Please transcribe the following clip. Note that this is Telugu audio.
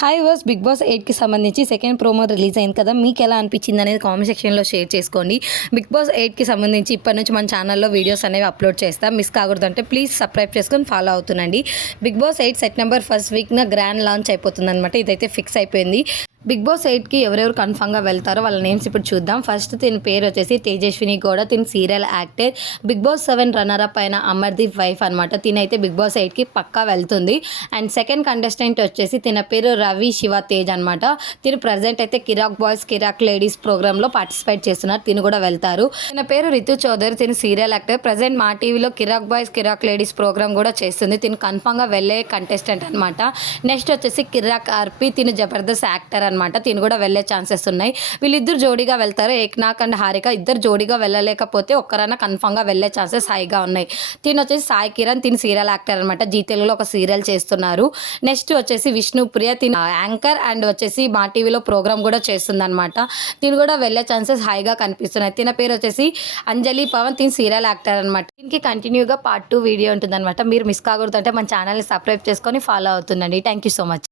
హాయ్ వర్స్ బిగ్ బాస్ ఎయిట్కి సంబంధించి సెకండ్ ప్రోమో రిలీజ్ అయింది కదా. మీకు ఎలా అనిపించింది అనేది కామెంట్ సెక్షన్లో షేర్ చేసుకోండి. బిగ్ బాస్ ఎయిట్కి సంబంధించి ఇప్పటి నుంచి మన ఛానల్లో వీడియోస్ అనేవి అప్లోడ్ చేస్తాం. మిస్ కాకూడదు అంటే ప్లీజ్ సబ్స్క్రైబ్ చేసుకొని follow అవుతుండండి. Bigg Boss eight set number first వీక్న grand launch అయిపోతుంది అనమాట ఇదైతే ఫిక్స్ అయిపోయింది. బిగ్ బాస్ ఎయిట్కి ఎవరెవరు కన్ఫామ్గా వెళ్తారో వాళ్ళ నేమ్స్ ఇప్పుడు చూద్దాం. ఫస్ట్ తిన పేరు వచ్చేసి తేజస్విని గౌడ తిన serial actor. Bigg Boss seven runner up అయిన అమర్దీప్ వైఫ్ అనమాట తినైతే బిగ్ బాస్ ఎయిట్కి పక్కా వెళ్తుంది. అండ్ సెకండ్ కంటెస్టెంట్ వచ్చేసి తిన పేరు రవి శివ తేజ్ అనమాట తిను ప్రజెంట్ అయితే కిరాక్ బాయ్స్ కిరాక్ లేడీస్ ప్రోగ్రాంలో పార్టిసిపేట్ చేస్తున్నారు. తిను కూడా వెళ్తారు. తిన పేరు రితు చౌదరి తిను సీరియల్ యాక్టర్. ప్రజెంట్ మా టీవీలో కిరాక్ బాయ్స్ కిరాక్ లేడీస్ ప్రోగ్రామ్ కూడా చేస్తుంది. తిను కన్ఫామ్గా వెళ్ళే కంటెస్టెంట్ అనమాట నెక్స్ట్ వచ్చేసి కిరాక్ ఆర్పి తిను జబర్దస్త్ యాక్టర్ అనమాట తిను కూడా వెళ్ళే ఛాన్సెస్ ఉన్నాయి. వీళ్ళిద్దరు జోడీగా వెళ్తారు? ఏక్నాక్ అండ్ హారిక ఇద్దరు జోడీగా వెళ్ళలేకపోతే ఒక్కరైనా కన్ఫామ్గా వెళ్ళే ఛాన్సెస్ హైగా ఉన్నాయి. తిను వచ్చేసి సాయి కిరణ్ తిను సీరియల్ యాక్టర్ అనమాట జీ తెలుగులో ఒక సీరియల్ చేస్తున్నారు. నెక్స్ట్ వచ్చేసి విష్ణుప్రియ తిన యాంకర్ అండ్ వచ్చేసి మా టీవీలో ప్రోగ్రామ్ కూడా చేస్తుందనమాట తిను కూడా వెళ్ళే ఛాన్సెస్ హైగా కనిపిస్తున్నాయి. తిన పేరు వచ్చేసి అంజలి పవన్ తిని సీరియల్ యాక్టర్ అనమాట దీనికి కంటిన్యూగా పార్ట్ టూ వీడియో ఉంటుందన్నమాట. మీరు మిస్ కాకూడదు అంటే మన ఛానల్ని సబ్స్క్రైబ్ చేసుకొని ఫాలో అవుతుందండి థ్యాంక్ యూ సో మచ్.